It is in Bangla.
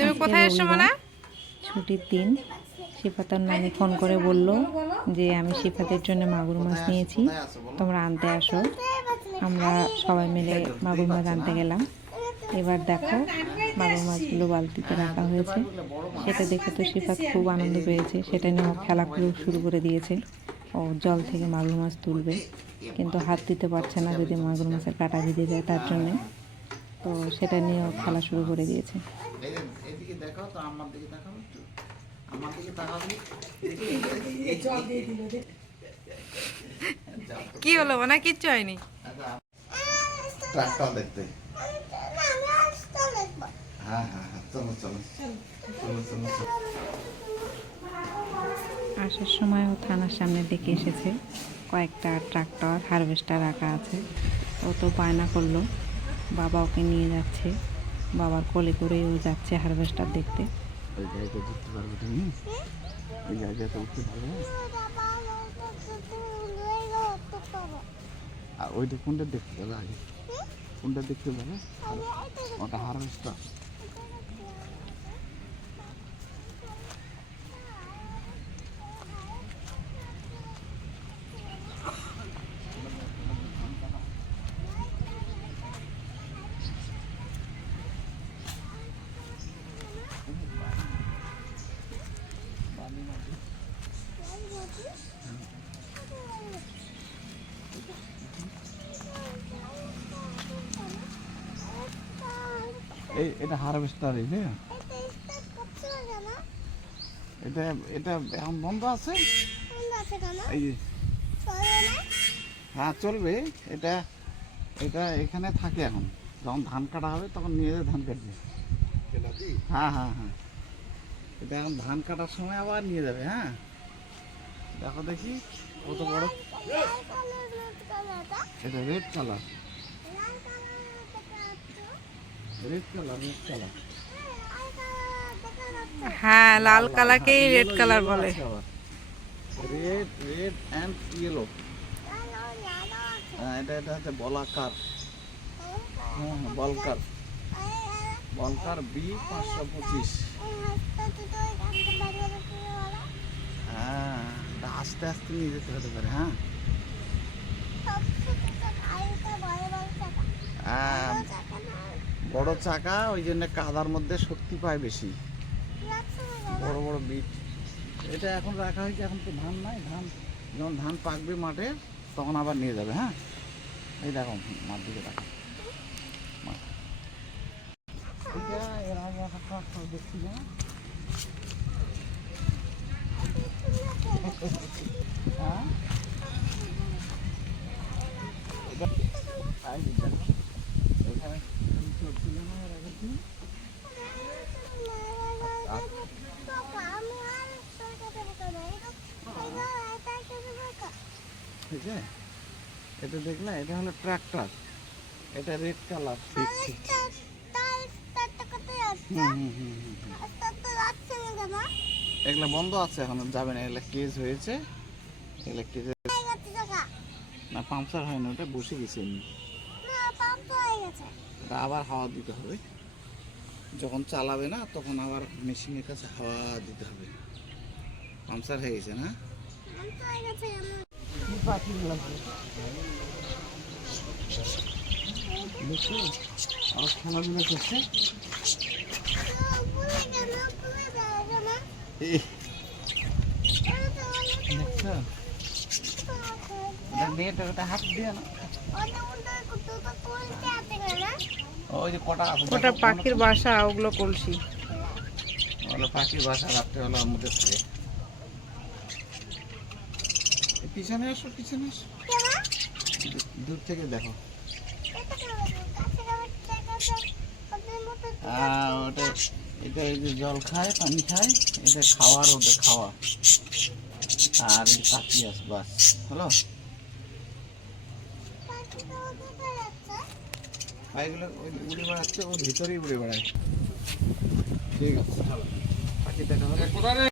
তুমি কোথায় এসছো মানে? ছুটির দিন শিফাতার নানি ফোন করে বলল যে আমি শিফাতের জন্য মাগুর মাছ নিয়েছি, তোমরা আনতে আসো। আমরা সবাই মিলে মাগুর মাছ আনতে গেলাম। এবার দেখো মাগুর মাছগুলো বালতিতে রাখা হয়েছে, সেটা দেখে তো শিফাত খুব আনন্দ পেয়েছে, সেটা নিয়ে ও খেলা শুরু করে দিয়েছে। ও জল থেকে মাগুর মাছ তুলবে, কিন্তু হাত দিতে পারছে না যদি মাগুর মাছের কাঁটা ভিজে যায় তার জন্যে। তো সেটা নিয়ে ও খেলা শুরু করে দিয়েছে। এদিকে দেখাও তো, আমার দিকে দেখাও, আমার দিকে তাকাও। কি হলো মানে? কিচ্ছু হয়নি। ট্রাকটা দেখতে। হ্যাঁ হ্যাঁ হ্যাঁ, চলো চলো চলো চলো চলো। আসার সময় ও থানার সামনে ডেকে এসেছে, কয়েকটা ট্রাক্টর হারভেস্টার রাখা আছে। ও তো বায়না করলো, বাবা ওকে নিয়ে যাচ্ছে, বাবার কোলে করেই ও যাচ্ছে হারভেস্টার দেখতে। ওই জায়গায় উঠতে পারবে তুমি? ওই জায়গাতে উঠতে পারবে? আর ওইটা কোনটা দেখতে পাবে আগে? কোনটা দেখতে পাবে? ওটা হারভেস্টার। এটা হারভেস্টার। এটা এটা এখন বন্ধ আছে। এই হ্যাঁ চলবে। এটা এটা এখানে থাকে, এখন যখন ধান কাটা হবে তখন নিয়ে যেয়ে ধান কাটবে। হ্যাঁ হ্যাঁ হ্যাঁ, এটা এখন ধান কাটার সময় আবার নিয়ে যাবে। হ্যাঁ দেখো দেখি কত বড়। এটা red colour, red colour, red colour. হ্যাঁ, লাল কালারকেই রেড কালার বলে। Red red and yellow. হ্যাঁ এটা এটা হচ্ছে বলাকার। হ্যাঁ বলকার, বলকার বি 525। হ্যাঁ এটা আস্তে আস্তে নিয়ে যেতে হতে পারে। হ্যাঁ বড় চাকা, ওই জন্য কাদার মধ্যে শক্তি পায় বেশি, বড় বড় বিট। এটা এখন রাখা হয়েছে, এখন তো ধান নাই, ধান যখন ধান পাকবে মাঠে তখন আবার নিয়ে যাবে। হ্যাঁ এই দেখো মাঠ দিকে দেখো, এর আগে দেখছি না। হ্যাঁ এখানে ছিল না এর আগে কি? ঠিক আছে, এটা দেখলে এটা হলো ট্রাক্টর, এটা রেড কালার। ঠিক ঠিক। এগুলো বন্ধ আছে, এখন যাবে না, এগুলো কেজ হয়েছে, এগুলো কেজে না, পাংচার হয় না, ওটা বসে গেছে এমনি। এটা আবার হাওয়া দিতে হবে, যখন চালাবে না তখন আবার মেশিনের কাছে হাওয়া দিতে হবে। পাংচার হয়ে গেছে না? কি পাখিগুলো আর খেলাধুলা করছে। হাত দিয়ে না, ওই যে কটা ওটা পাখির বাসা, ওগুলো কলসি। পাখির বাসা রাত্রেবেলার মধ্যে থাকে। পিছনে আসো, পিছনে আসো, দূর থেকে দেখো। ওটা এটা এই যে জল খায়, পানি খায়, এটা খাওয়ার, ওদের খাওয়া। আর এই পাখি আছে বাস, হলো পাখিগুলো উড়ে বেড়াচ্ছে, ওর ভিতরেই উড়ে বেড়ায়। ঠিক আছে, পাখি দেখা হবে।